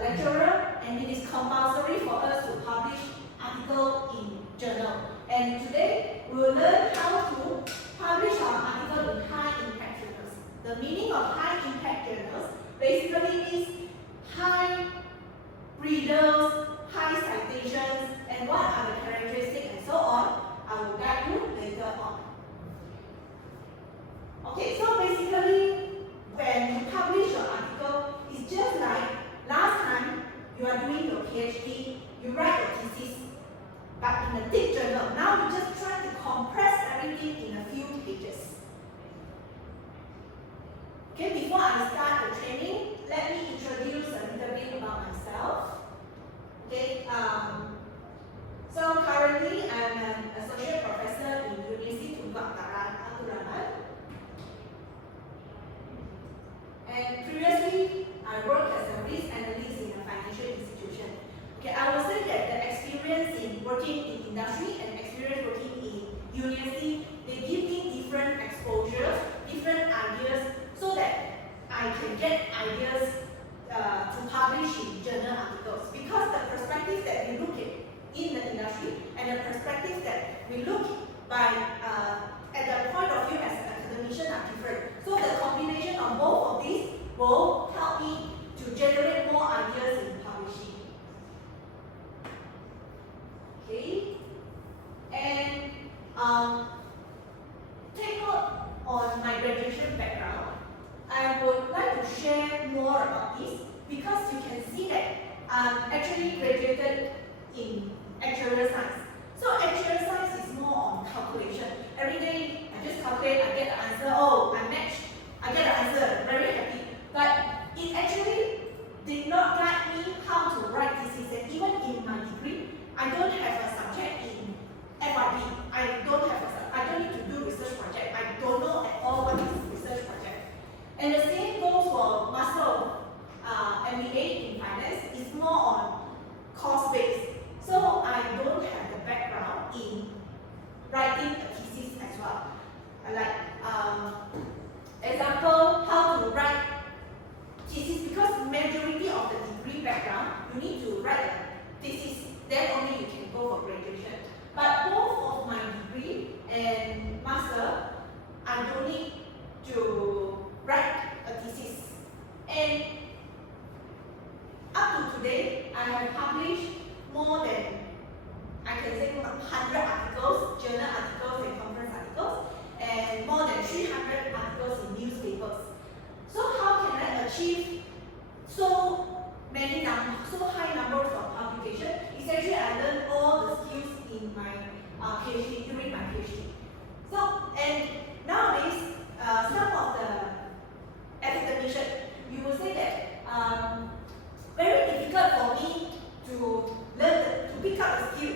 lecturer, and it is compulsory for us to publish article in journal. And today we will learn how to publish our article in high impact journals. The meaning of high impact journals basically means high readers, high citations, and what are the characteristics and so on. I will guide you later on. Okay, so basically, when you publish your article, it's just like last time you are doing your PhD, you write a thesis, but in a thick journal. Now you just try to compress everything in a few pages. Okay, before I start the training, let me introduce a little bit about myself. Okay, so currently I'm an associate professor in University Tunku Abdul Rahman. And previously, I worked as a risk analyst in a financial institution. Okay, I will say that the experience in working in industry and experience working in university, they give me different exposures, different ideas, so that I can get ideas to publish in journal articles. Because the perspective that we look at in the industry and the perspective that we look by at the point of view as an academician are different. So the combination of both of these will help me to generate more ideas in publishing. Okay, and take note on my graduation background. I would like to share more about this because you can see that I'm actually graduated in actuarial science. So actuarial science is more on calculation. Every day I just calculate, I get the answer, oh, I matched, I get the answer, very happy. But it actually did not guide me how to write thesis. And even in my degree, I don't have a subject in FYP. I don't need to do research project. I don't know at all what is research project. And the same goes for Master of MBA in finance. It's more on course based. So I don't have the background in writing a thesis as well. Like example, how to write thesis, because majority of the degree background, you need to write a thesis, then only you can go for graduation. But both of my degree and master, I don't need to write a thesis. And up to today, I have published more than, I can say, 100 articles, journal articles and conference articles, and more than 300 articles in newspapers. So how can I achieve so high numbers of publication? Essentially, I learned all the skills in my PhD, during my PhD. So, and nowadays, some of the academicians, you will say that very difficult for me to pick up a skill.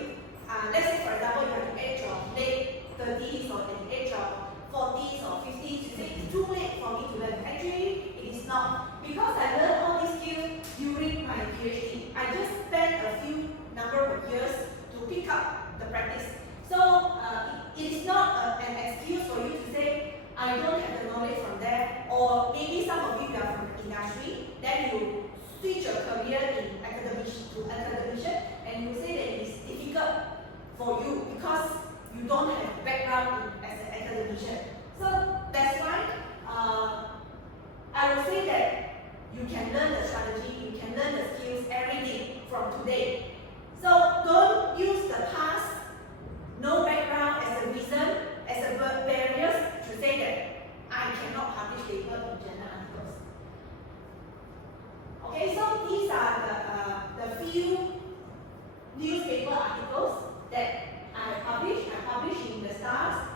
Let's say, for example, you are at the age of late 30s or at the age of 40s or 50s, you say it's too late for me to learn. Actually, it is not. Because I learned all these skills during my PhD. I just spent a few number of years to pick up the practice. So it is not an excuse for you to say, I don't have the knowledge from there, or maybe some of you are from the industry, then you switch your career in academician, and you say that it is difficult for you because you don't have background as an academician. So that's why I will say that you can learn the strategy, you can learn the skills, everything from today. So don't use the past, no background as a reason, as a barrier to say that I cannot publish paper in journal articles. Okay, so these are the few newspaper articles that I published. I published in the Stars,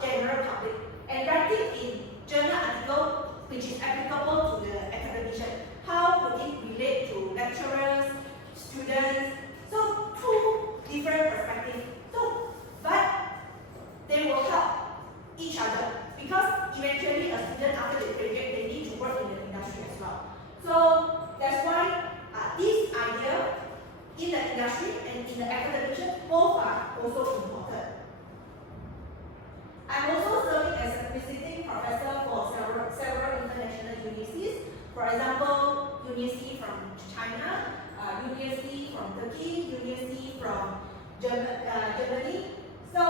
general public, and writing in journal article which is applicable to the academician. How would it relate to lecturers, students? So two different perspectives. So, but they will help each other because eventually a student after they graduate they need to work in the industry as well. So that's why this idea in the industry and in the academician both are also important. I'm also serving as a visiting professor for several international universities. For example, university from China, university from Turkey, university from Germany. So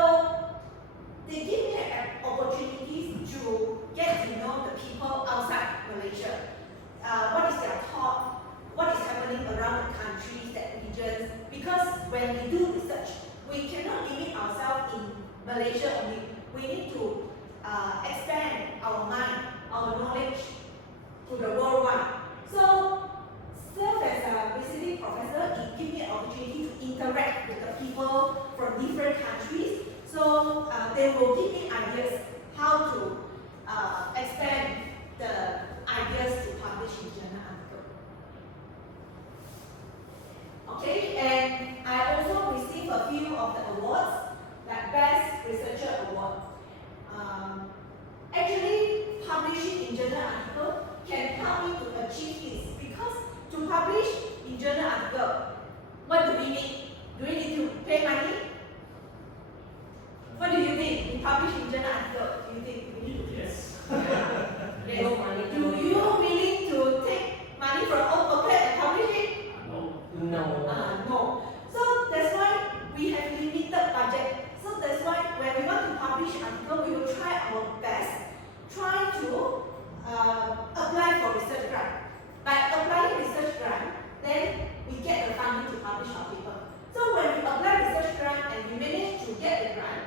they give me opportunities to get to know the people outside Malaysia. What is their thought? What is happening around the countries, the regions? Because when we do research, we cannot limit ourselves in Malaysia only. We need to expand our mind, our knowledge to the worldwide. So, serve as a visiting professor, it gives me an opportunity to interact with the people from different countries. So, they will give me ideas how to expand the ideas to publish in journal article. Okay, and I also received a few of the awards, like Best Researcher Award. Actually, publishing in journal article can help me to achieve this because to publish in journal article, what do we need? Do we need to pay money? What do you think? In publishing journal article, do you think we need to pay? Yes. Yes. No money. Do you willing to take money from own pocket and publish it? No. No. So that's why we have limited budget. So that's why when we want to publish an article, we will try our best, try to apply for research grant. By applying research grant, then we get the funding to publish our paper. So when we apply research grant and we manage to get the grant,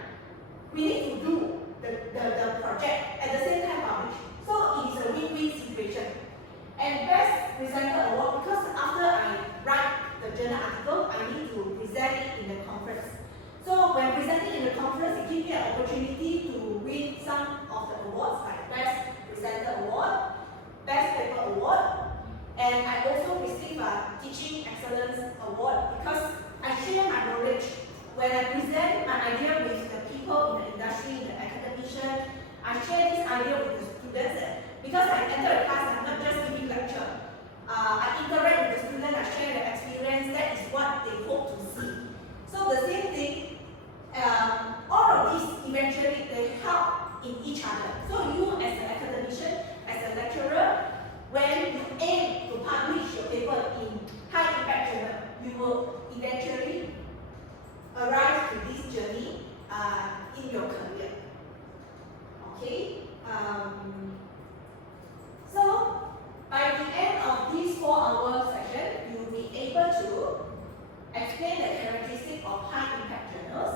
we need to do the project at the same time publish. So it is a win-win situation. And Best Presenter Award, because after I write the journal article, I need to present it in the conference. So when presenting in the conference, it gives me an opportunity to win some of the awards like Best Presenter Award, Best Paper Award, and I also received a Teaching Excellence Award because I share my knowledge. When I present my idea with the people in the industry, the academician, I share this idea with the students because I enter a class, I'm not just giving lecture. I interact with the students, I share the experience, that is what they hope to see. So the same thing, all of these eventually they help in each other. So you as an academician, as a lecturer, when you aim to publish your paper in high impact journal, you will eventually arrive to this journey in your career. Okay? So by the end of this 4-hour session, you will be able to explain the characteristics of high impact journals,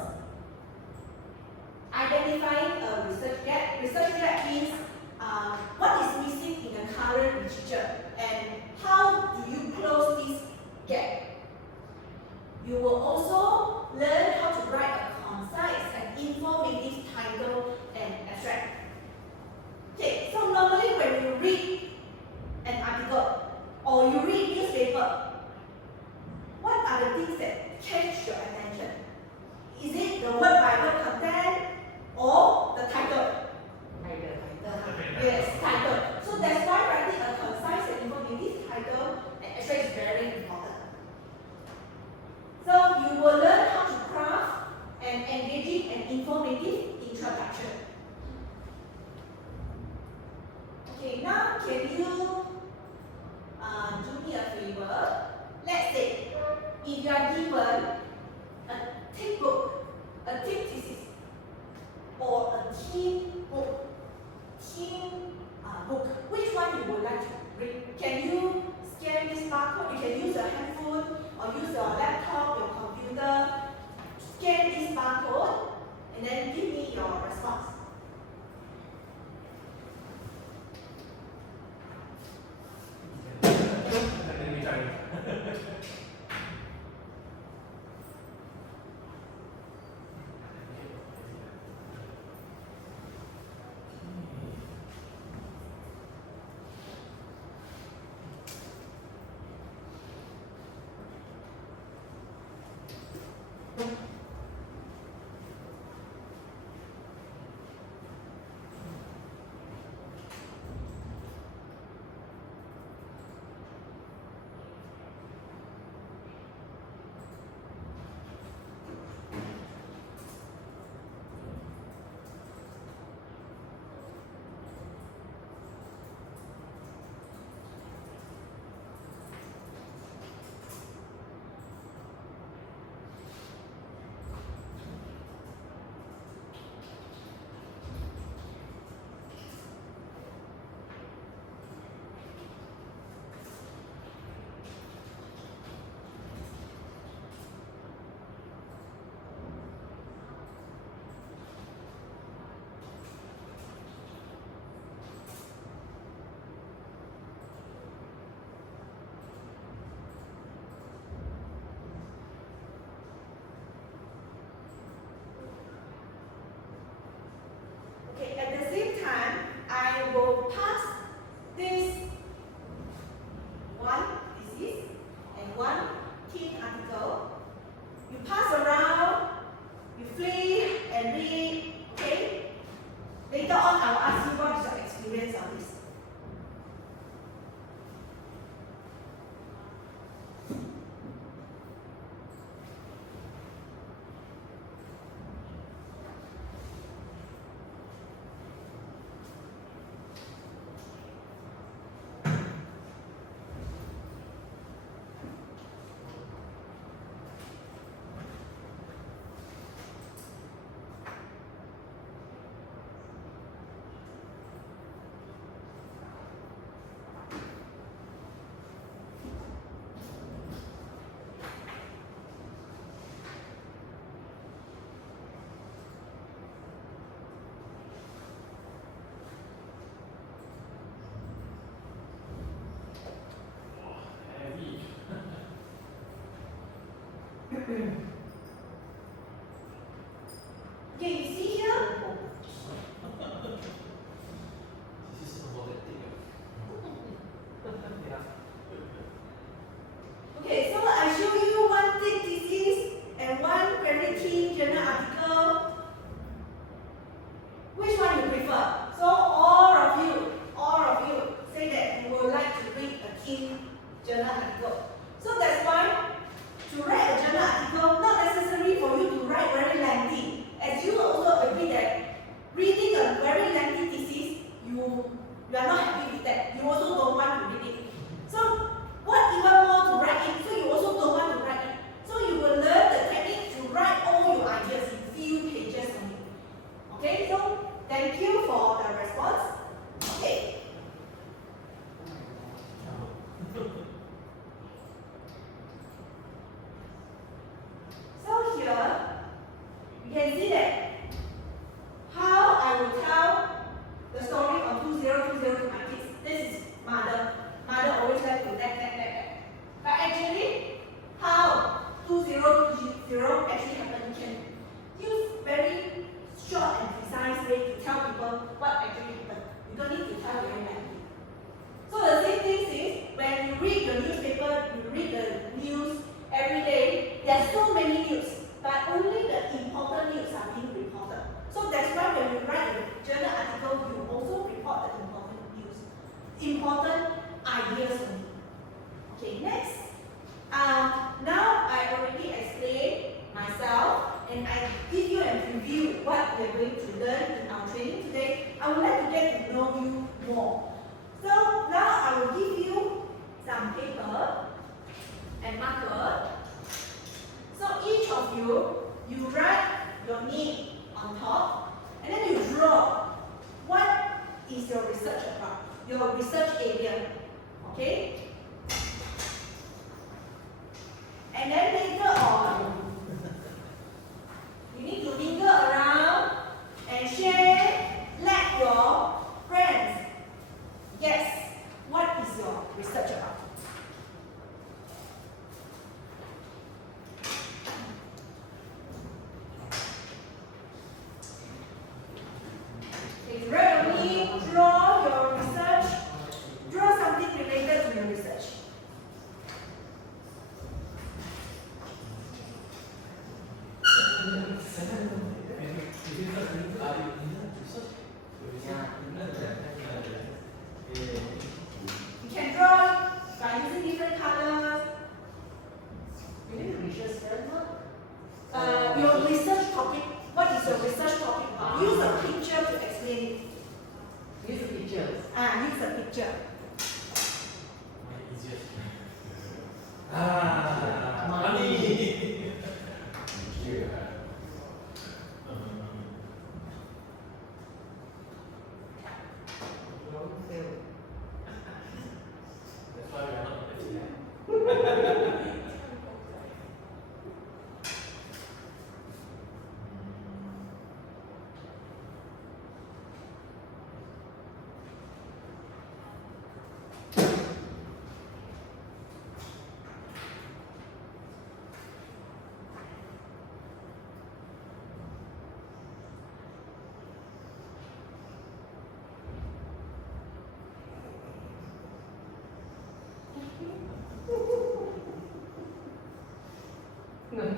identifying a research gap. Research gap means what is missing in the current literature and how do you close this gap. You will also learn how to write a concise and informative title and abstract. Okay, so normally when you read an article or you read newspaper, what are the things that catch your attention? Is it the word by word content or the title? Yes, title. So that's why writing a concise and informative title and abstract is very important. So you will learn how to craft an engaging and informative introduction. Okay, now can you do me a favor? Let's say if you are given a thick book, a thick thesis, or a thin book, which one you would like to read? Can you scan this barcode? You can use your handphone or use your laptop, your computer, scan this barcode, and then give me your response. journal article. So that's why to write a journal article, not necessary for you to write very lengthy. As you also agree that reading a very lengthy thesis, you are not happy with that. You also don't want to read it. So what even more to write it? So you also don't want to write it. So you will learn the technique to write all your ideas in few pages only. Okay, so thank you for the response. Okay. So here, you can see that how I will tell the story on 2020 to my kids. This is mother. Mother always like to that. But actually, how 2020 actually happened, you can use very short and precise way to tell people what actually happened. You don't need to tell very lengthy. So the same thing is, when you read the newspaper, you read the news every day, there are so many news, but only the important news are being reported. So that's why when you write a journal article, you also report the important news, important ideas only. Okay, next. Now I already explained myself and I give you a review what we are going to learn in our training today. I would like to get to know you more. So now I will give you some paper and marker. So each of you write your name on top and then you draw what is your research about, your research area. Okay? And then later on, you need to mingle around and share, let your friends guess what is your research about. Okay, ready? Draw your research. Draw something related to your research. You can draw by using different colors. Your research topic. What is your research topic about? Use a picture to explain it. Use the pictures. Use a picture. Money. That's why we are not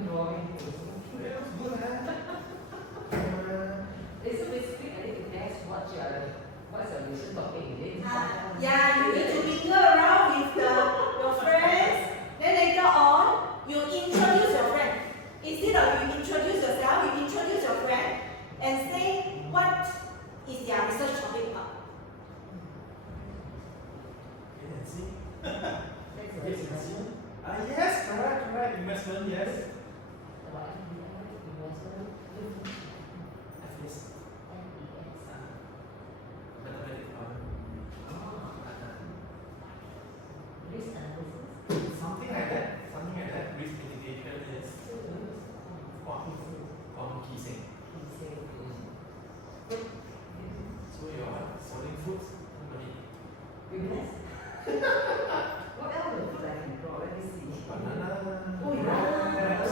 drawing. So basically, I need to guess what's your research topic, is it? Yeah, you need to mingle around with your friends. Then later on, you introduce your friend. Instead of you introduce yourself, you introduce your friend and say what is their research topic about. Yes, correct. Investment, yes. Something like that. Risk mitigation is quantising. So you're selling fruits, somebody. What else would I can draw? Let me see. Banana. Oh, yeah.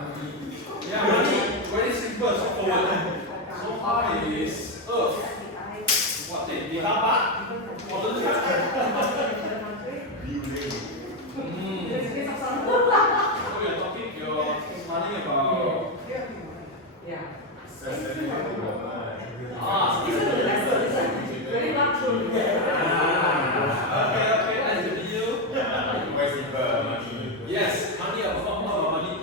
Yeah, money, very simple, straightforward. So far is earth. What thing? Di tapak? Modern card? So you're talking, you're studying about... Yeah. Ah, This is the lesson. This is very not true. okay, nice to meet you. Yes, money, about money.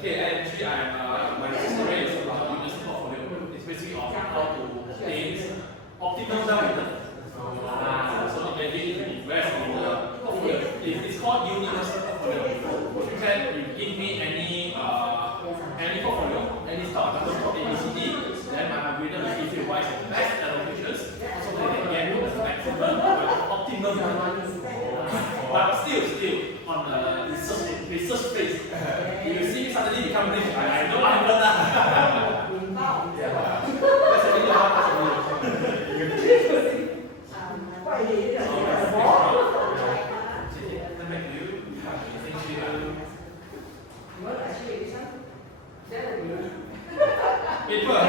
Okay, actually, my story is about business portfolio. It's basically on how to obtain optimal return. So imagine if you invest in the portfolio. It's called universal portfolio. You can give me any portfolio, any stock, for example, ABCD. Then my algorithm will give you what is the best allocations, so that they can get the maximum optimum return. But still on the research phase. If you see me suddenly become rich, I know what happened lah. That's a video. Thank you. Thank you. You want to achieve this one? That will be Paper.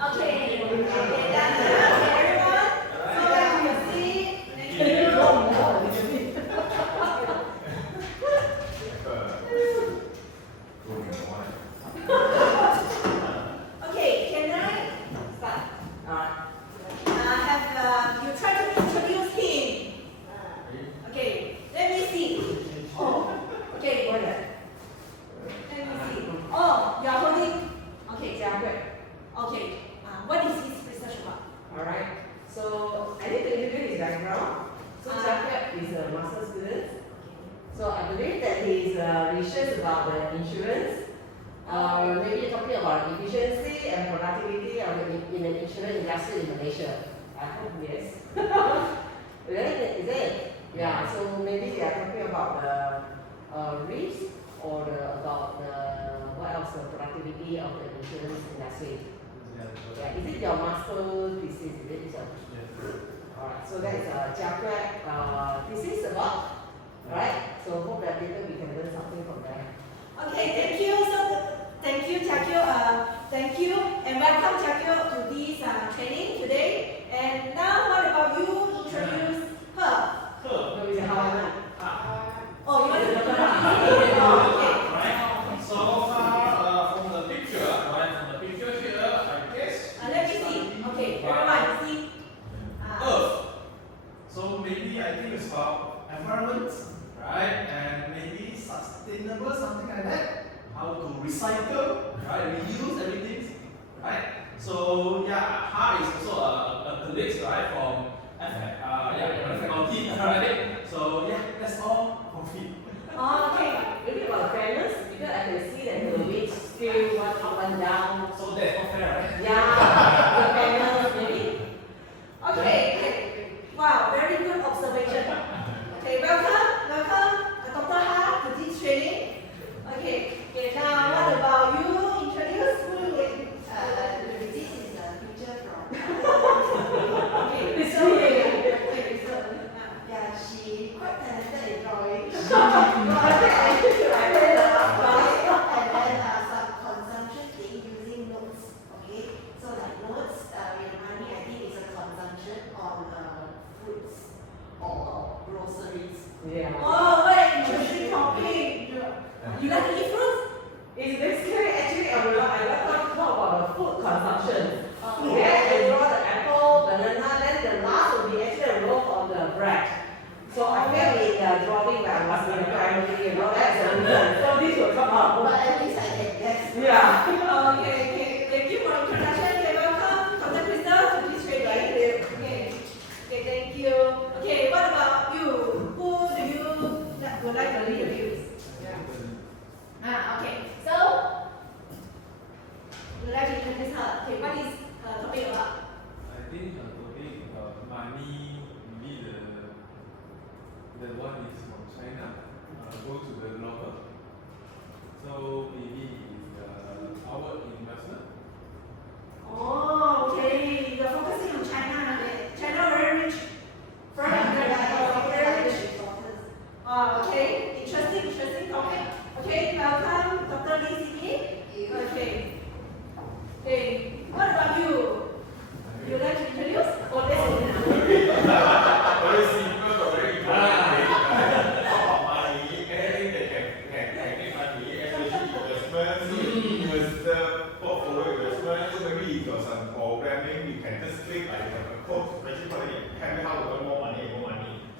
Okay, that's it, everyone. So that you see. Thank you. Okay, can I start? You try to introduce him. Okay, let me see. Oh, okay, go ahead. Let me see. Oh, you are holding. Okay, Jia Gui. Okay, what is his research about? Alright, so I need to introduce his background. So Jacob is a master student. So I believe that his research about the insurance, maybe talking about efficiency and productivity of the, in the insurance industry in Malaysia. I hope yes. Really? Is it? Yeah, so maybe they are talking about the risk or about the, what else, the productivity of the insurance industry. Yeah, is it your master thesis? Is it? Alright, so that is Jacob thesis about, right? So hope that later we can learn something from there. Okay, thank you. So, thank you, Chakyo. Thank you, and welcome, Chakyo, to this training today. And now, what about you introduce her? So it's a Hawana. Oh, you want to introduce me? Oh, okay. So far from the picture, right? From the picture here, I guess. Let me see. Okay, everyone see. Earth. So maybe I think it's about environment, right? And maybe sustainable, something like that. How to recycle, right? Reuse everything, right? So yeah, Ha is also a colleague, right? From faculty, right? So yeah, that's all from me. Okay. Maybe about fairness, because I can see that the weight still one up and down. So that's not fair, right? Yeah, the fairness maybe. Okay. Wow, very good observation. Okay, welcome, Dr. Ha, to this training. Okay, now what about you? Introduce who will. This is a picture from. Okay, so Yeah, she quite talented in drawing. okay. And then some consumption thing using notes. Okay, so like notes with money, I think is a consumption on fruits or groceries. Yeah. Oh, what an interesting topic. You like to eat fruits? It's basically actually I talk about the food consumption. Oh. Yeah, they draw the apple, banana, then the last will be actually a loaf of the bread. So I felt in the drawing when I was in the primary, that's the reason. So this will come out. But at least I can guess. Yeah. Okay. Thank you for introduction. Okay, welcome, Dr. Crystal, to this training. Okay, thank you. Okay, what about you? Who do you The one is from China. Go to the local. So maybe is our investment. Oh, okay. You're focusing on China. China very rich. Very rich. Okay. Interesting topic. Okay, welcome, Dr. Lee Siki. Okay. Okay. What about you? You like to introduce? Or listen? Very simple, but very important. About money, anything that can make money, especially investor portfolio investment. So maybe if you've got some programming, you can just click like a code, especially for tell me how to earn more money.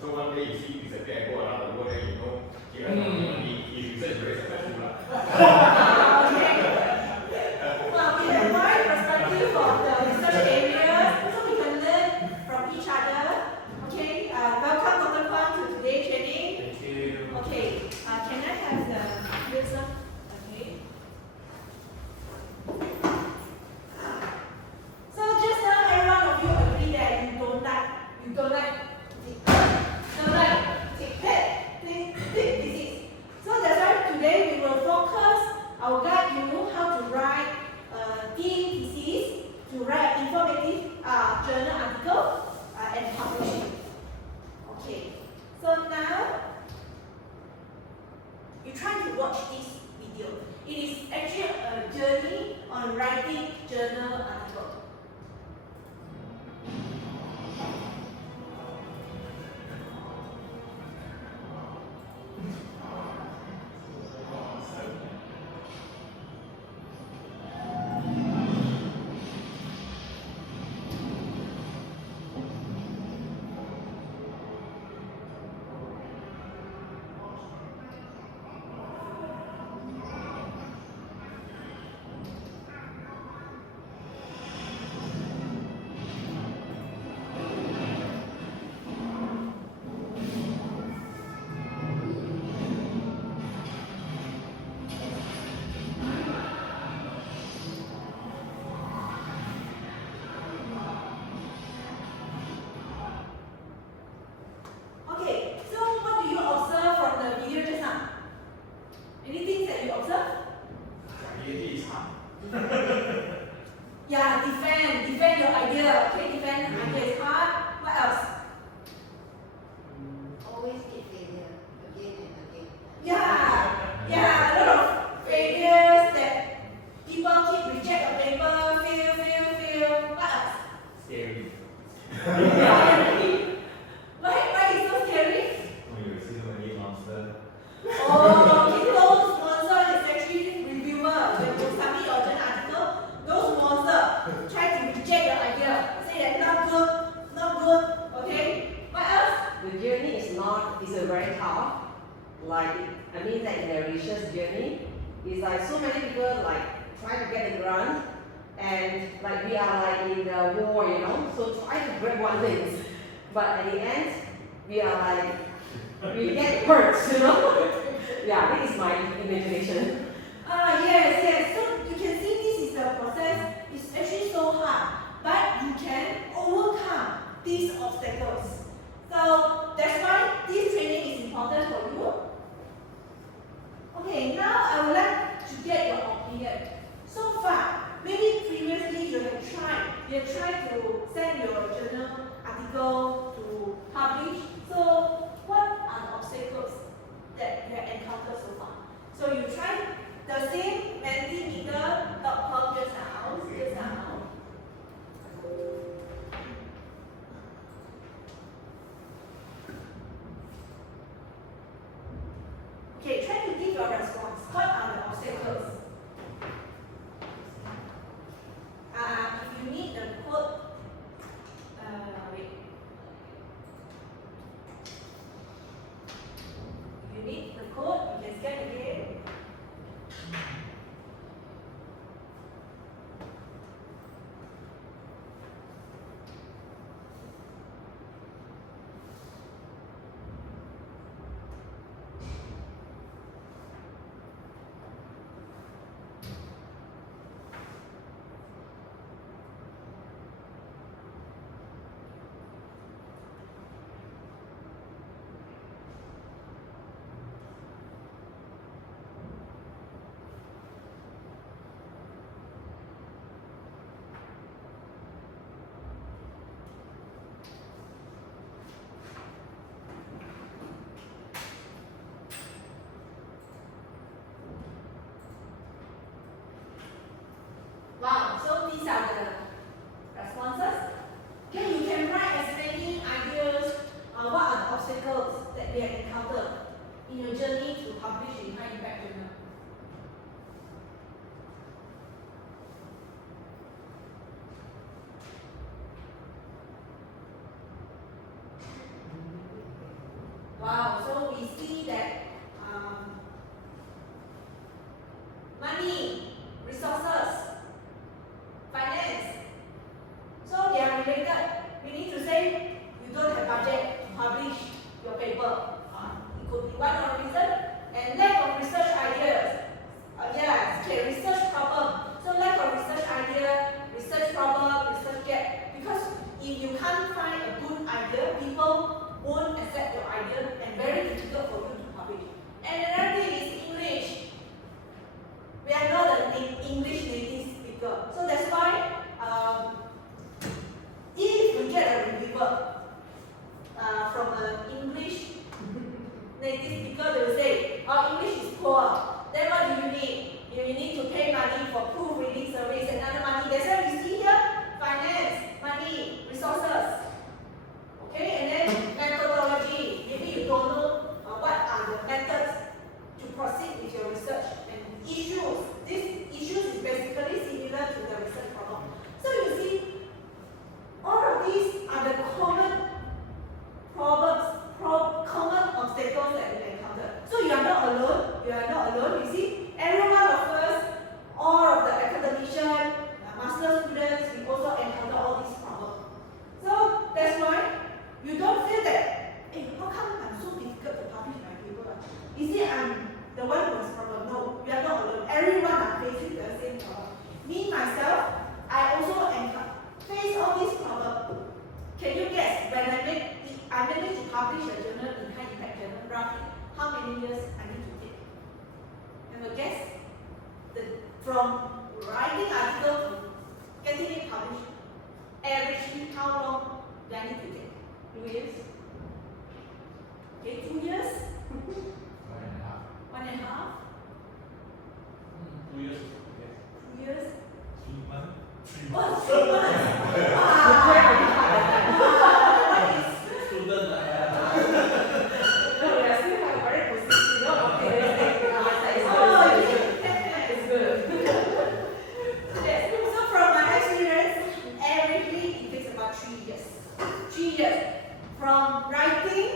So one day you see disappear and go around the world, then you know you earn money. If you say it's very successful. Well, we have wide perspective of the research areas, so we can learn from each other. Okay, welcome Dr. Kwang to today's training. Thank you. Okay, can I have the user? Okay. So just now, every one of you agree that you don't like thick disease. So that's why today we will focus. I will guide you how to write thin disease, to write informative journal article and publish it. Okay. So now you try to watch this video. It is actually a journey on writing journal article. Okay, so what do you observe from the video just now? Anything that you observe? Yeah, defend your idea. Okay, defend the idea is hard. What else? Always get failure again and again. Yeah, a lot of failures that people keep reject a paper, fail. What else? Scary. Why is so scary? When you see so many monsters. Oh, okay, those monsters is actually reviewer. When you submit your journal article, those monsters try to reject your idea. Say that not good, okay? What else? The journey is a very tough. Like I mean that in the research journey, it's like so many people like try to get a grant, and like we are like in the war, you know. So try to grab one thing, but at the end we are like we get hurt, you know. Yeah, this is my imagination. Yes. So you can see this is the process. It's actually so hard, but you can overcome these obstacles. So that's why this training is important for you. Okay, now I would like to get your opinion. So far, maybe previously you have tried to send your journal article to publish. So what are the obstacles that you have encountered so far? So you tried the same Mentimeter.com just now. Okay, try to give your response. What are the obstacles? If you need the quote, wait. native speaker, they will say, oh, English is poor. Then what do you need? You need to pay money for proofreading service and other money. That's why we see here, finance, money, resources. Okay, and then methodology. Maybe you don't know what are the methods to proceed with your research. And issues. These issues is basically similar to the research problem. So you see, all of these are the common problems, common obstacles that we encounter. So you are not alone. You are not alone. You see, every one of us, all of the academicians, master students, we also encounter all these problems. So that's why you don't feel that, hey, how come I'm so difficult to publish my paper? Is it I'm the one who has problem? No, you are not alone. Everyone are facing the same problem. Me, myself, I also face all these problems. Can you guess when I managed to publish a journal in high impact journal, roughly how many years I need to take? Have a guess? From writing article to getting it published, averagely how long do I need to take? 2 years? Okay, 2 years? 1.5. 1.5? 2 years. 2 years? 3 months. 3 Oh, months. 3 months! Wow! What is Student No, we are still have a very positive, optimistic mindset. Oh, It's good. yes. So from my experience, averagely it takes about 3 years. 3 years. From writing,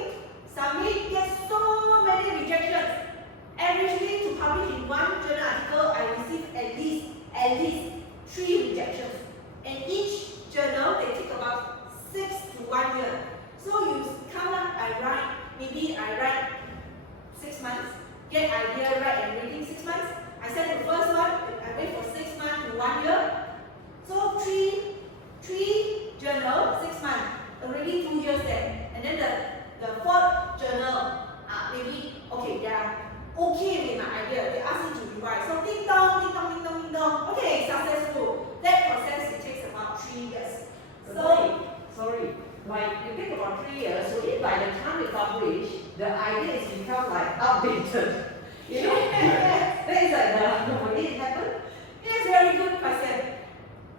submit, get so many rejections. Averagely to publish in one journal article, I receive at least 3 rejections. And each journal, they take about 6 to 1 year. So you count up, maybe I write 6 months, get idea, write and reading 6 months. I send the first one, I wait for 6 months to 1 year. So three journal, 6 months, already 2 years there. And then the fourth journal, maybe, okay, they are okay with my idea. They ask me to revise. So ding dong, ding dong, ding dong, ding dong. Okay, successful. That process, it takes about 3 years. Sorry. Like you think about 3 years, so if by the time you publish, the idea is become like outdated. You know? That is like when it happen. It's a very good question.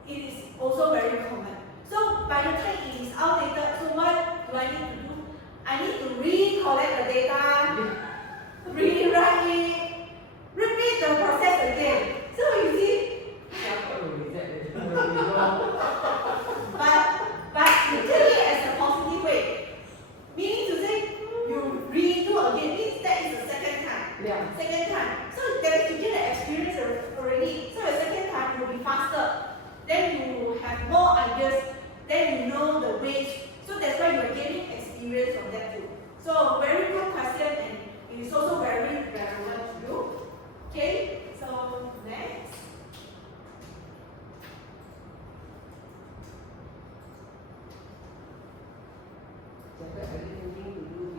It is also very common. So by the time it is outdated, so what do I need to do? I need to recollect the data, rewrite it, repeat the process again. So you see, but you take it as a positive way. Meaning to say, you redo again, means that is the second time. Yeah. Second time. So that you get the experience already. So the second time will be faster. Then you have more ideas. Then you know the ways. So that's why you are gaining experience from that too. So very good question, and it is also very relevant to you. Okay. So next.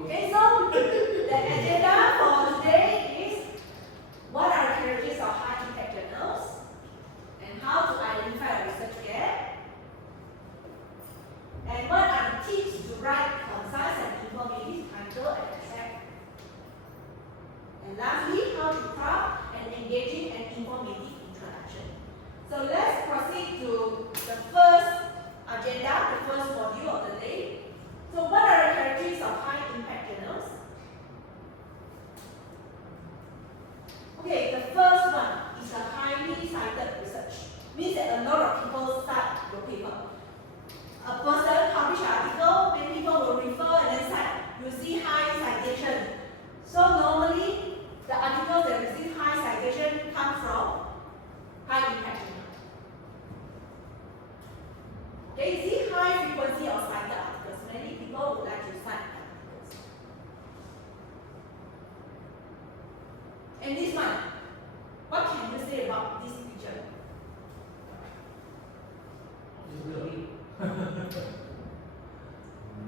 Okay, so the agenda for today is what are the characteristics of high impact journals and how to identify a research gap, and what are the tips to write concise and informative title and abstract, and lastly, how to craft an engaging and informative introduction. So let's proceed to the first agenda, the first module of the day. So what are the characteristics of high impact journals? Okay, the first one is a highly cited research. Means that a lot of people cite your paper. A person publish an article, then people will refer and then cite. You see high citation. So normally, the articles that receive high citation come from high impact journal. Okay, you see high frequency of cited articles. Many people would like to cite articles. And this one, what can you say about this picture?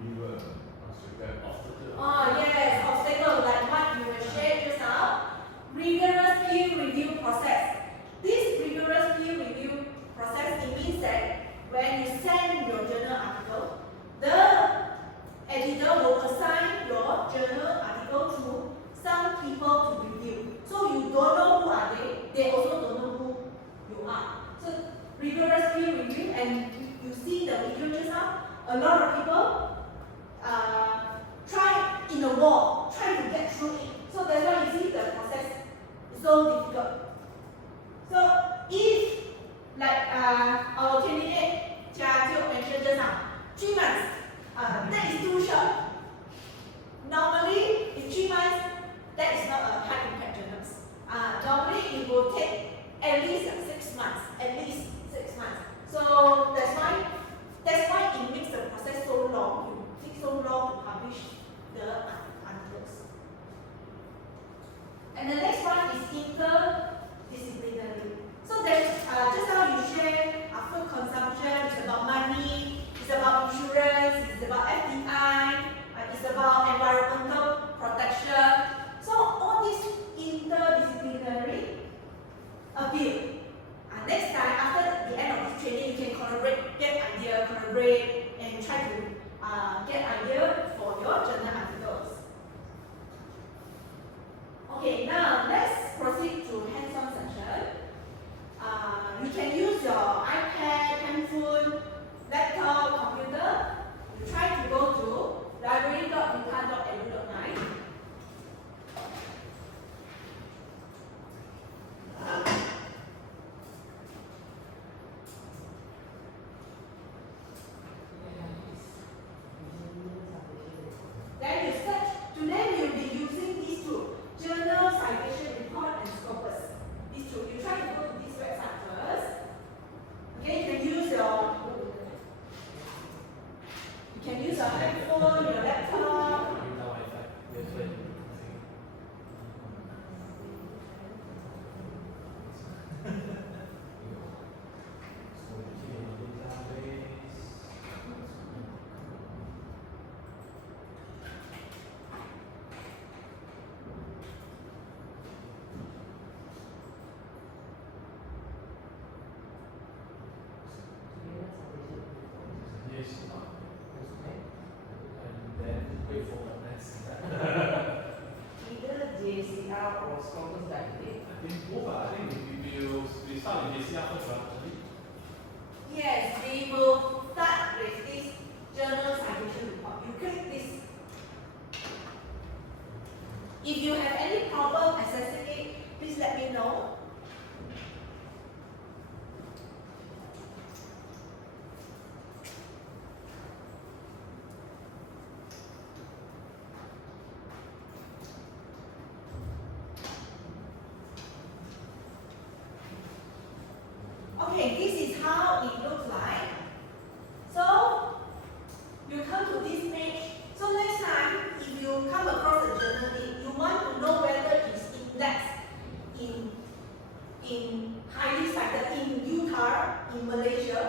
River, obstacle. Oh yes, obstacle like what you have shared just now. Rigorous peer review process. This rigorous peer review process, it means that when you send your journal article, the editor will assign your journal article to people to review. So you don't know who are they also don't know who you are. So rigorous peer review, and you see the video just now, a lot of people try in the wall, try to get through it. So that's why you see the process is so difficult. So if like our candidate Jia Jiu mentioned just now, 3 months, that is too short. Normally, in 3 months, that is not a high impact journals. Normally, it will take at least 6 months, at least 6 months. So that's why it makes the process so long. It takes so long to publish the articles. And the next one is interdisciplinary. So there's just now you share food consumption, it's about money, it's about insurance, it's about FDI, it's about environmental protection. So all these interdisciplinary appeal. Next time, after the end of this training, you can collaborate, get idea, collaborate, and try to get idea for your journal articles. Okay, now let's proceed to hands-on session. You can use your iPad, handphone, laptop, computer. You try to go to library.utan.edu.9. Then you search. Today we will be using these two: Journal Citation Report and Scopus. These two. You try to go to this website first. Okay, you can use your handphone, your laptop. Either JCR or Scopus Directly. I think both. I think we start with JCR first, right? Yes, we will start with this journal citation report. You click this. If you have any problem accessing it, please let me know. Okay, this is how it looks like. So, you come to this page. So next time, if you come across a journal, you want to know whether it's indexed in highly cited in Utah, in Malaysia.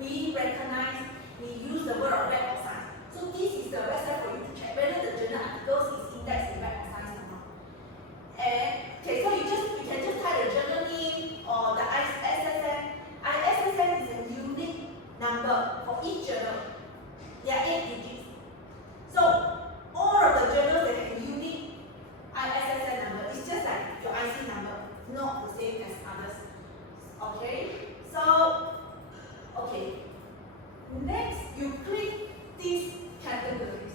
We recognize, we use the word of Web of Science. So this is the website for you to check whether the journal articles is indexed in Web of Science or not. And okay, so you can just type the journal name or the ISSN. ISSN is a unique number for each journal. There are 8 digits. So all of the journals that have a unique ISSN number. It's just like your IC number, not the same as others. Okay? So, okay. Next, you click these categories.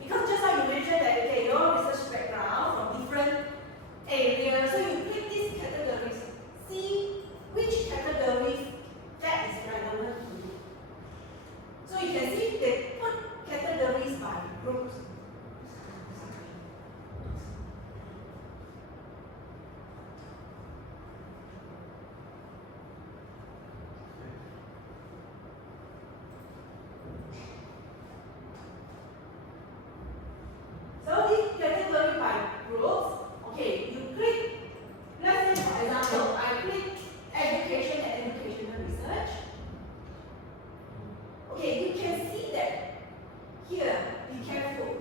Because just now you mentioned that okay, your research background from different areas, so you click these categories. See which categories that is relevant to you. So you can see they put categories by groups. So this category by groups, okay, you click, let's say for example, I click education and educational research. Okay, you can see that here, be careful.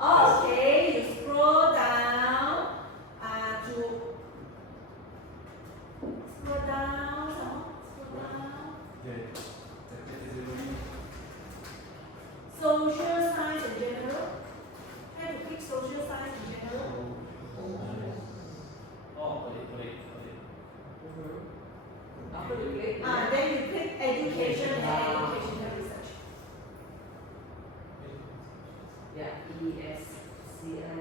Okay, you scroll down to scroll down, scroll down. Social science in general. Try to pick social science in general. Oh, got it. After you click, Then you click education and educational research. yeah, SSCI.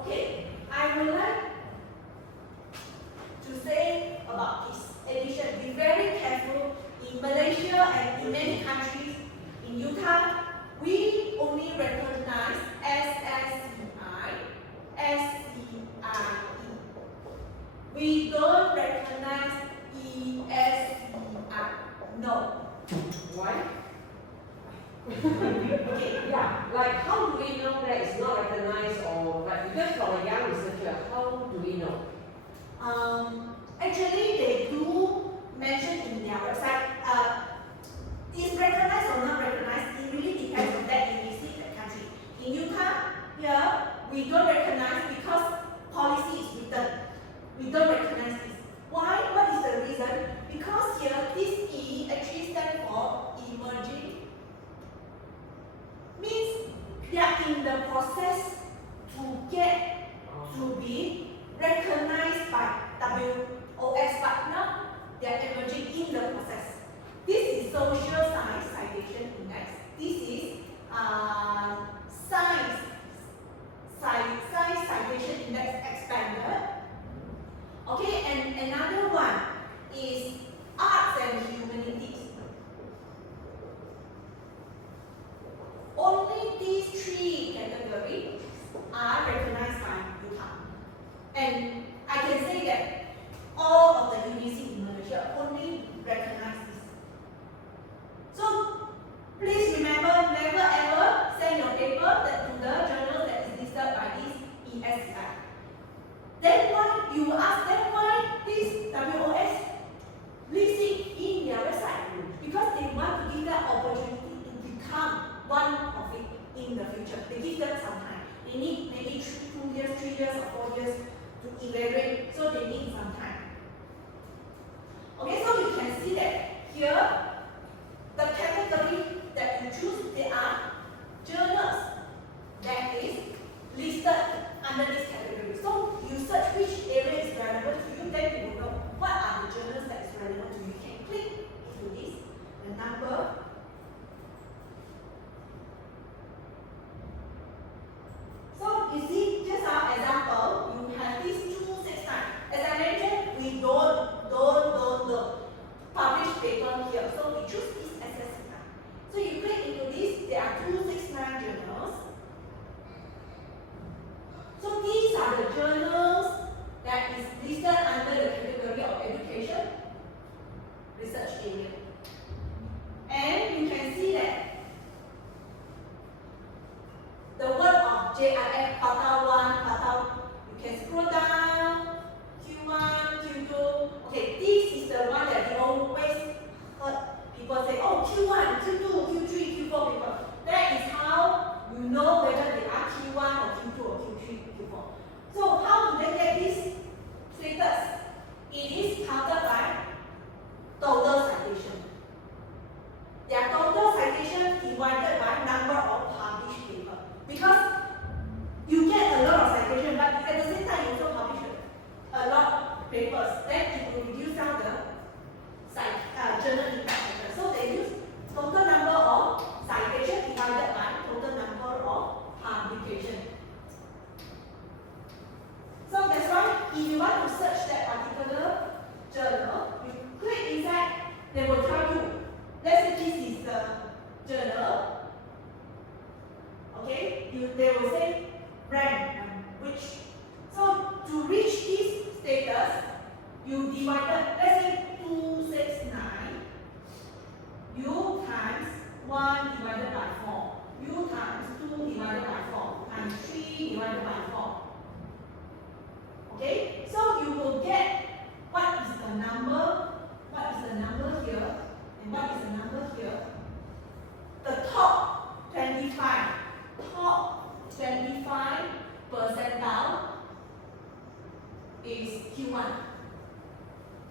Okay, I would like to say about this edition. Be very careful. In Malaysia and in many countries, in Utah, we only recognize SSCI, SCIE. We don't recognize ESCI. No. Why? Okay. Yeah, like how do we know that it's not recognized or like because from a young researcher, how do we know? Actually, they do mention in their website. Is recognized or not recognized? It really depends on that you visit that country. In Utah, here we don't recognize because policy is written. We don't recognize this. Why? What is the reason? Because here this E actually stands for emerging. Means they are in the process to get to be recognized by WOS, but now they are emerging in the process. This is social science citation index. This is science citation index expanded. Okay, and another one is arts and humanities. Only these three categories are recognized by Utah. And I can say that all of the universities in Malaysia only recognize this. So please remember, never ever send your paper to the journal that is listed by this ESCI. Then why you ask them why this WOS lists it in their website? Because they want to give them opportunity to become one of it in the future. They give them some time. They need maybe 2 years, 3 years, or 4 years to evaluate. So they need some time. Okay, so you can see that here, the category that you choose, they are journals that is listed under this category. So you search which area is relevant to you, then you will know what are the journals that is relevant to you. You can click into this, the number. So you see, just our example, you have these 269. As I mentioned, we don't publish paper here. So we choose this SSCI. So you click into this, there are 269 journals. So these are the journals that is listed under the category of education research area. And you can see that the word of JIF, quartile 1, quartile, you can scroll down, Q1, Q2. Okay, this is the one that you always heard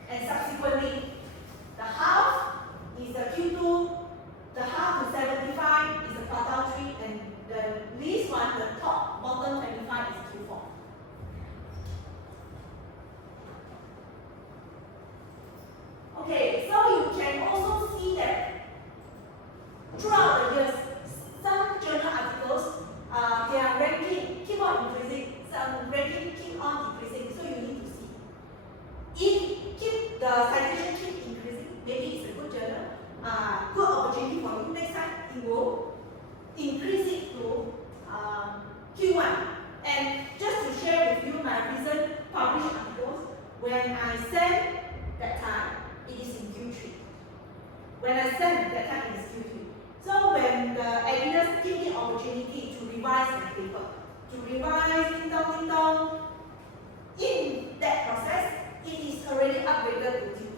And subsequently, the half is the Q2, the half to 75 is the Platao 3, and the least one, the top, bottom 25 is Q4. Okay, so you can also see that throughout the years, some journal articles, their ranking keep on increasing, some ranking keep on decreasing, so you need to see. If the citation keep increasing, maybe it's a good journal, good opportunity for you. Next time, it will increase it to Q1. And just to share with you my recent published articles, when I send that time, it is in Q3. When I send that time, it is Q3. So when the editors give me opportunity to revise my paper, to revise ding dong, in that process, it is already upgraded to Q2.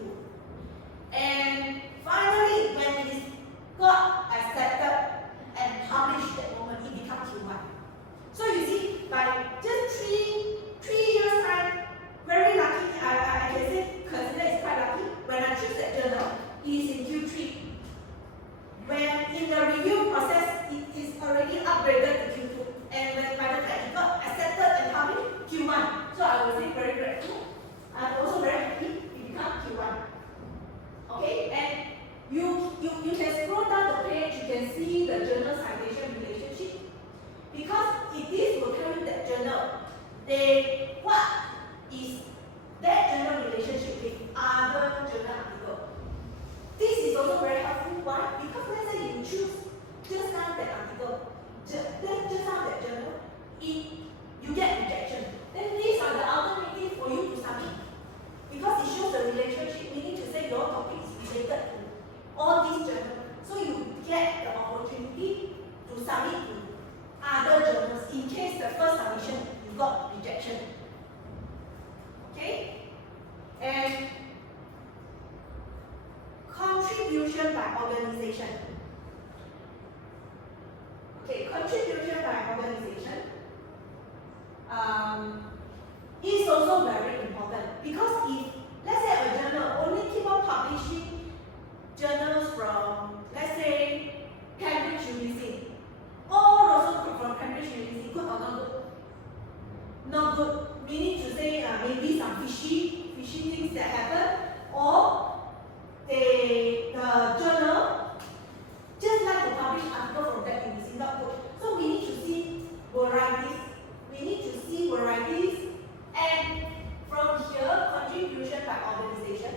And finally, when it is got accepted and published that moment, it becomes Q1. So you see, by just three years time, very lucky, I can say, consider it's quite lucky. When I choose that journal, it is in Q3. When in the review process, it is already upgraded to Q2. And when by the time it got accepted and published, Q1. So I will say very grateful. I'm also very happy it became Q1. Okay, and you can scroll down the page, you can see the journal citation relationship. Because if this will tell you that journal, what is that journal relationship with other journal article? This is also very helpful. Why? Because let's say you choose just now that article, just now that journal, you get rejection. Then these are the alternatives for you to submit. Because it shows the relationship, meaning to say your topic is related to all these journals. So you get the opportunity to submit to other journals in case the first submission you got rejection. Okay? And contribution by organization. Okay, contribution by organization is also very important because if, let's say, a journal only keep on publishing journals from, let's say, Cambridge University, all also from Cambridge University, good or not good? Not good, meaning to say maybe some fishy things that happen, or the journal just like to publish article from that university, not good. So we need to see varieties. And from here, contribution by organization,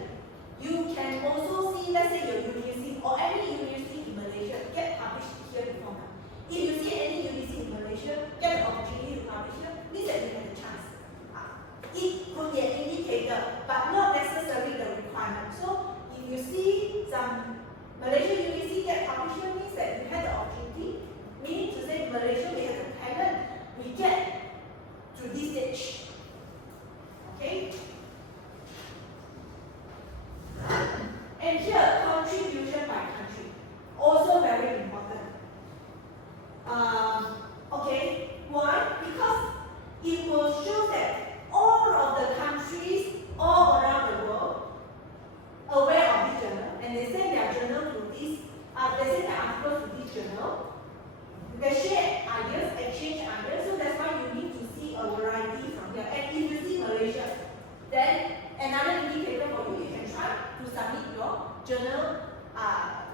you can also see, let's say your university or any university in Malaysia get published here before now. If you see any university in Malaysia get an opportunity to publish here, means that you have a chance. It could be an indicator, but not necessarily the requirement. So if you see some Malaysian university get published here, means that you had the opportunity, meaning to say Malaysia, we have the talent, we get to this stage. Okay? And here, contribution by country, also very important. Okay, why? Because it will show that all of the countries all around the world aware of this journal, and they send their journal to this, they send their articles to this journal. They share ideas, exchange ideas, so that's why you need to see a variety from here. And if you see Malaysia, then another indicator for you, you can try to submit your journal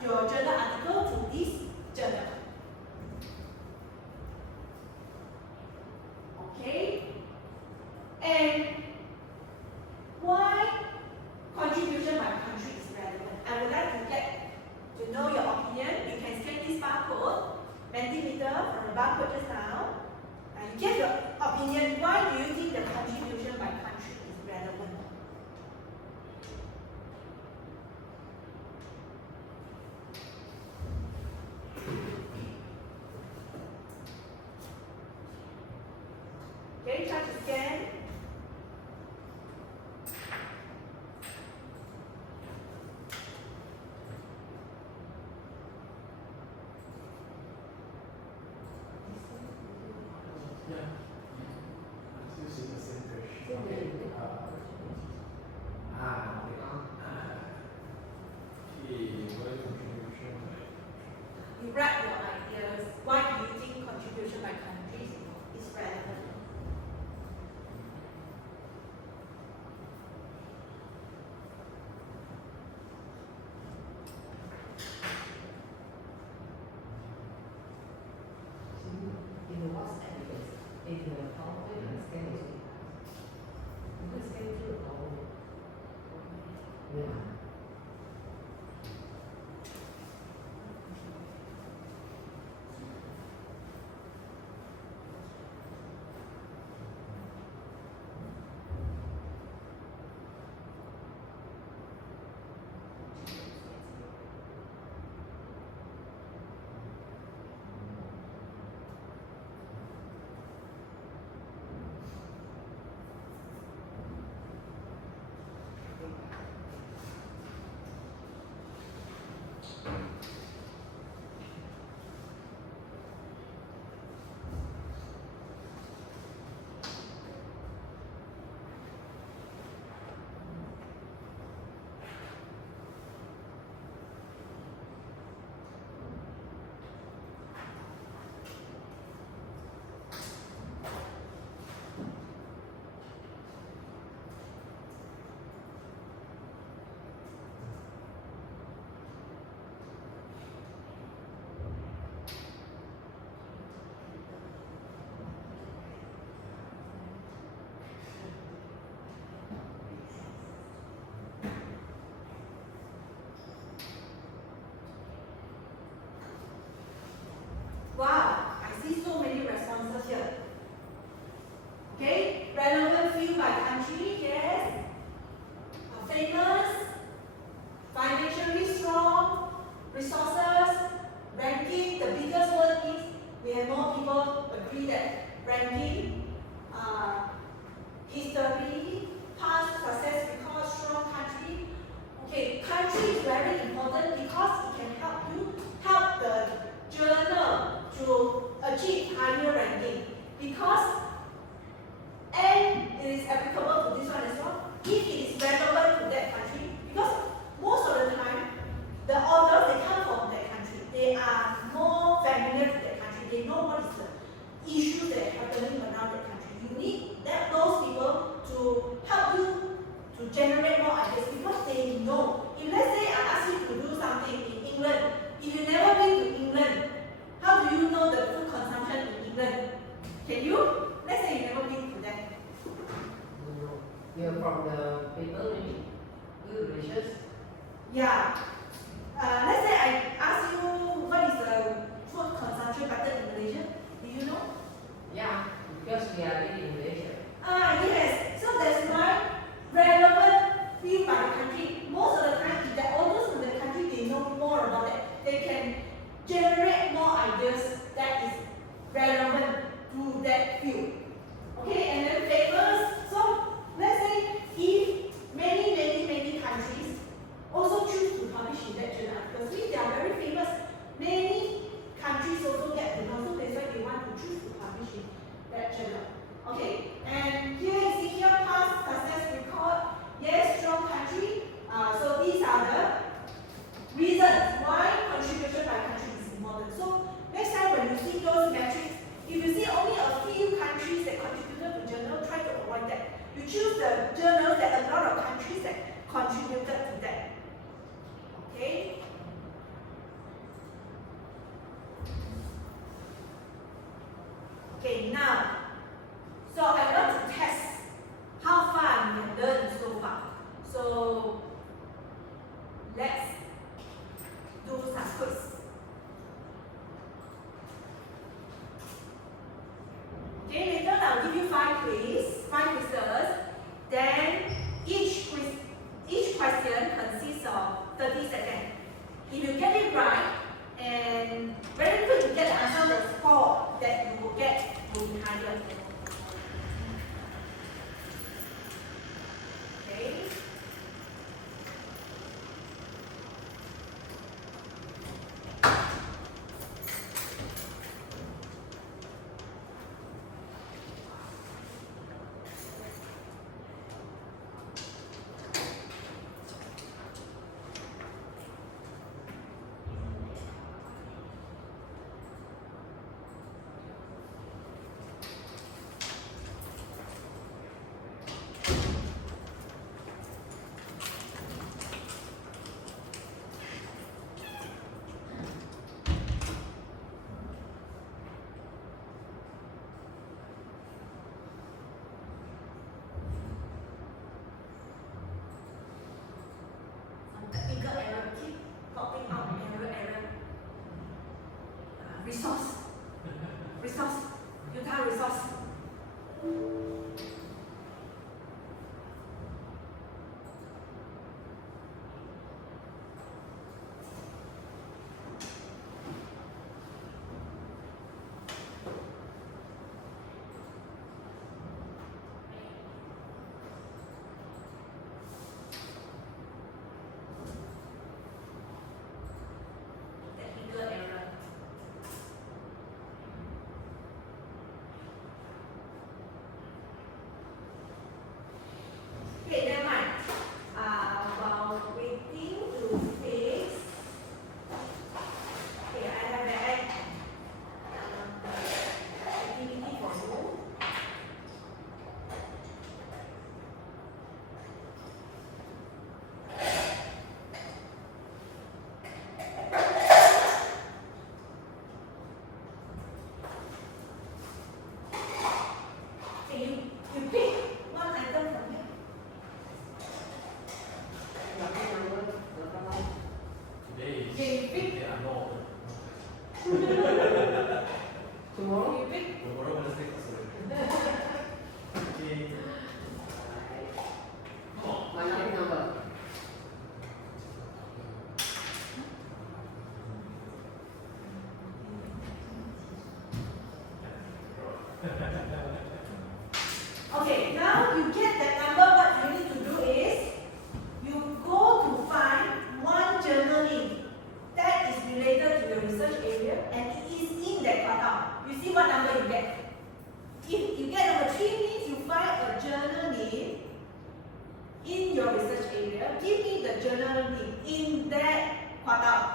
article to this journal. Okay? And why contribution by country is relevant? I would like to get to know your opinion. You can scan this barcode, Mentimeter from the barcode just now. And you give your opinion. Why do you think the contribution by country is relevant? Okay, try to scan. Yeah. I'm still seeing the same question. Wow, I see so many responses here. Okay, relevant field by country, yes. Famous, financially strong, resources, ranking. The biggest word is we have more people agree that ranking, history, past success record, strong country. Okay, country is very important because it can help the journal to achieve higher ranking. Because, and it is applicable to this one as well, if it is relevant to that country, because most of the time, the authors, they come from that country. They are more familiar to that country. They know what is the issues that are happening around that country. You need those people to help you to generate more ideas because they know. If let's say I ask you to do something in England, if you never been to England, how do you know the food consumption in England? Can you? Let's say you never been to that. You're from the paper, maybe? You research? Yeah. Let's say I ask you what is the food consumption pattern in Malaysia. Do you know? Yeah, because we are in Malaysia. Yes. So that's why relevant field by the country. Most of the time, if the authors in the country they know more about it, they can generate more ideas that is relevant to that field. Okay, and then famous. So let's say if many countries also choose to publish in that journal because if they are very famous, many countries also get to know. So that's why they want to choose to publish in that journal. Okay, and here you see here past success record. Yes, strong country. So these are the reasons why contribution by country is important. So next time when you see those metrics, if you see only a few countries that contributed to journal, try to avoid that. You choose the journals that a lot of countries that contributed to that. Okay? Okay, now, so I want to test how far you have learned so far. So let's do some quiz. Okay, later I'll give you 5 quizzes. Then each question consists of 30 seconds. If you get it right and very quick you get the answer, the score that you will get will be higher. Okay. Tomorrow? You pick. Tomorrow Wednesday possible. Okay. Come on. My lucky number. Okay, now you get that number, what you need to do is, you go to find one journal name that is related to your research area and it is in that quartile. You see what number you get. If you get number 3 means you find a journal name in your research area. Give me the journal name in that quartile.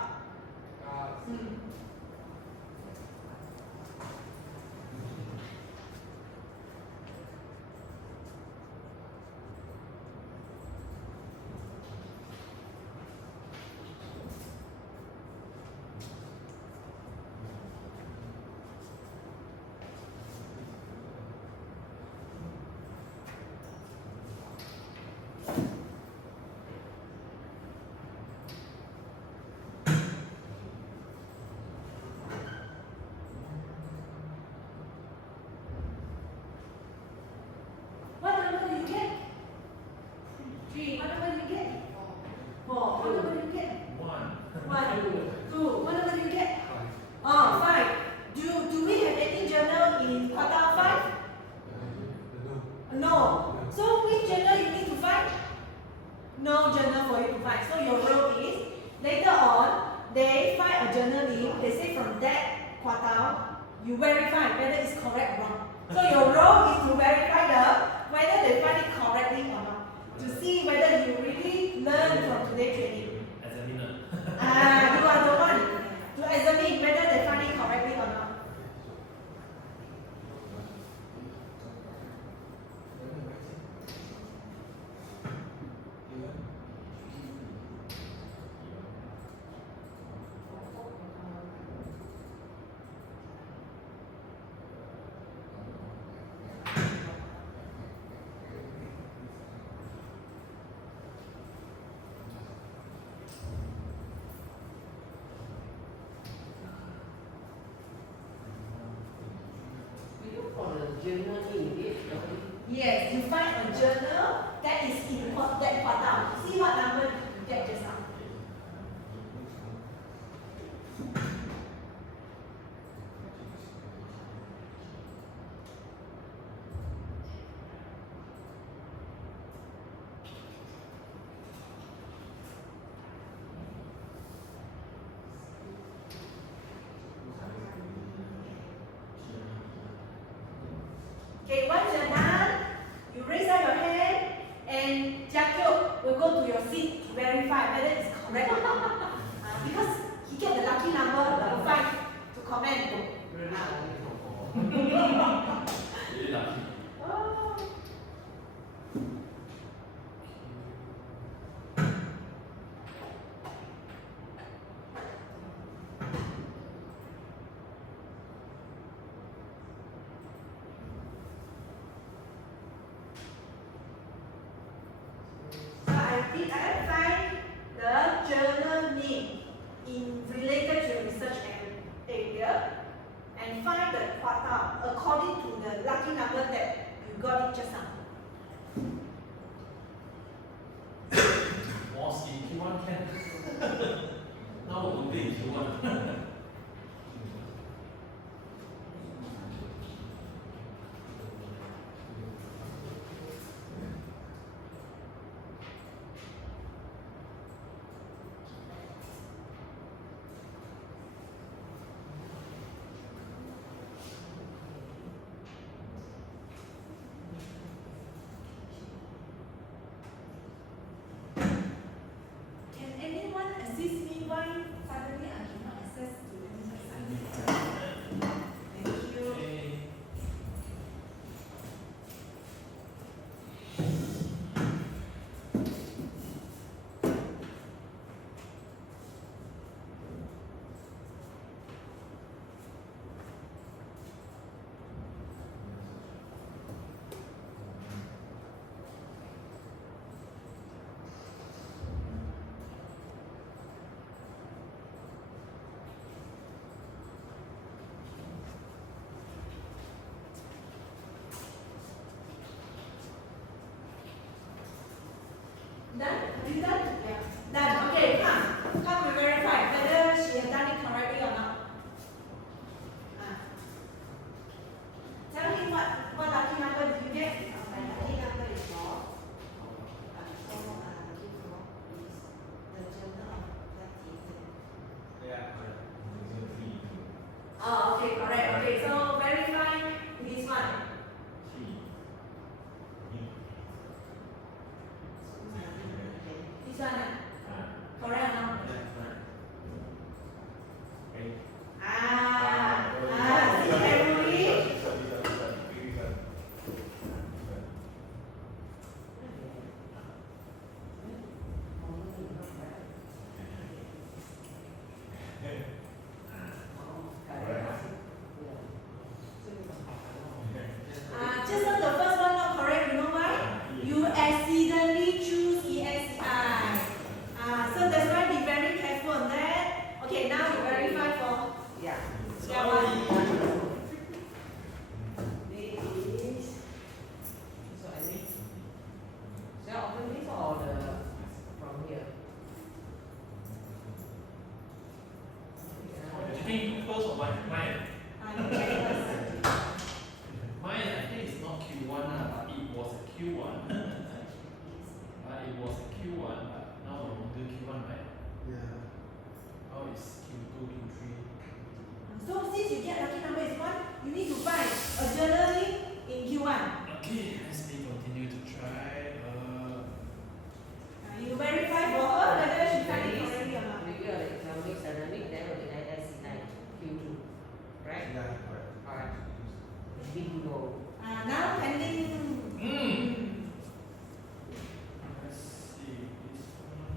What number do you get? 3. What number do you get? 4. What number do you get? 1. 1, 2. What number do you get? Oh, 5. Do we have any journal in quartile 5? No. So which journal you need to find? No journal for you to find. So your role is, later on, they find a journal name, they say from that quartile, you verify whether it's correct or wrong. So your role is to verify whether they find it correctly or not. To see whether you really learn from today's training. Examiner. You are the one to examine whether they find it correctly or not. We look for the journal name, is it? Yes, you find a journal that is in that quartile. See what number you get just now. Okay, once you're done, you raise up your hand and Jia will go to your seat to verify whether it's correct or not. Because he get the lucky number, number 5, to comment. Really lucky. Oh. So I find the journal name in related to your research area and find the quartile according to the lucky number that you got it just now. Was in Q1 can. Now only in Q1. Can anyone assist me why suddenly I cannot access Done? Have you done? Yeah. Done. Okay, come we verify whether she has done it correctly or not. Tell me what lucky number did you get? My lucky number is 4. So, give more is the journal of baptism. Yeah, correct. Oh, okay, correct. Okay, so verify this one. This one, correct or not? See carefully. Just on the first one not correct, you know why? You accidentally choose ESCI. So that's why be very careful on that. Okay, now we verify for Yeah. that one. This is. So I need. Shall I open this or the from here? Do you think you first or mine? You check first. Mine, I think it's not Q1, but it was a Q1. It was a Q1, but now no longer Q1, right? Yeah. Now it's Q2, Q3. So since you get lucky number is 1, you need to find a journaling in Q1. Okay, let's me continue to try. You verify for her whether she found it correctly or not. Review of the economic ceramic, then will be SC9, Q2. Right? Yeah, correct. Alright. Bingo. Now pending. Let's see this one.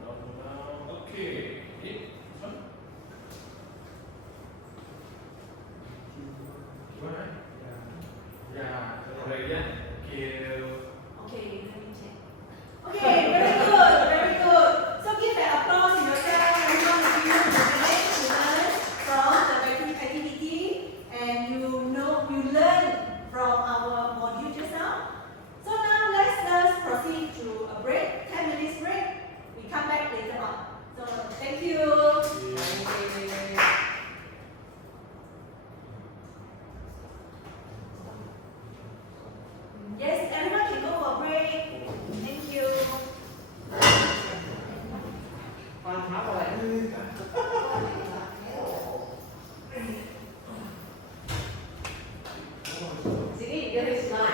Now. Okay. This one. Q1, right? Yeah, correct. Yeah. Okay. Okay, let me check. Okay, very good, very good. So give an applause to yourself. Every one of you managed to learn from the activity, and you learn from our module just now. So now let's proceed to a break, 10 minutes break. We come back later on. So thank you. Yes, everyone can go for a break. Thank you. ฟังครับอะไรซีรีส์เรื่องนี้สไลด์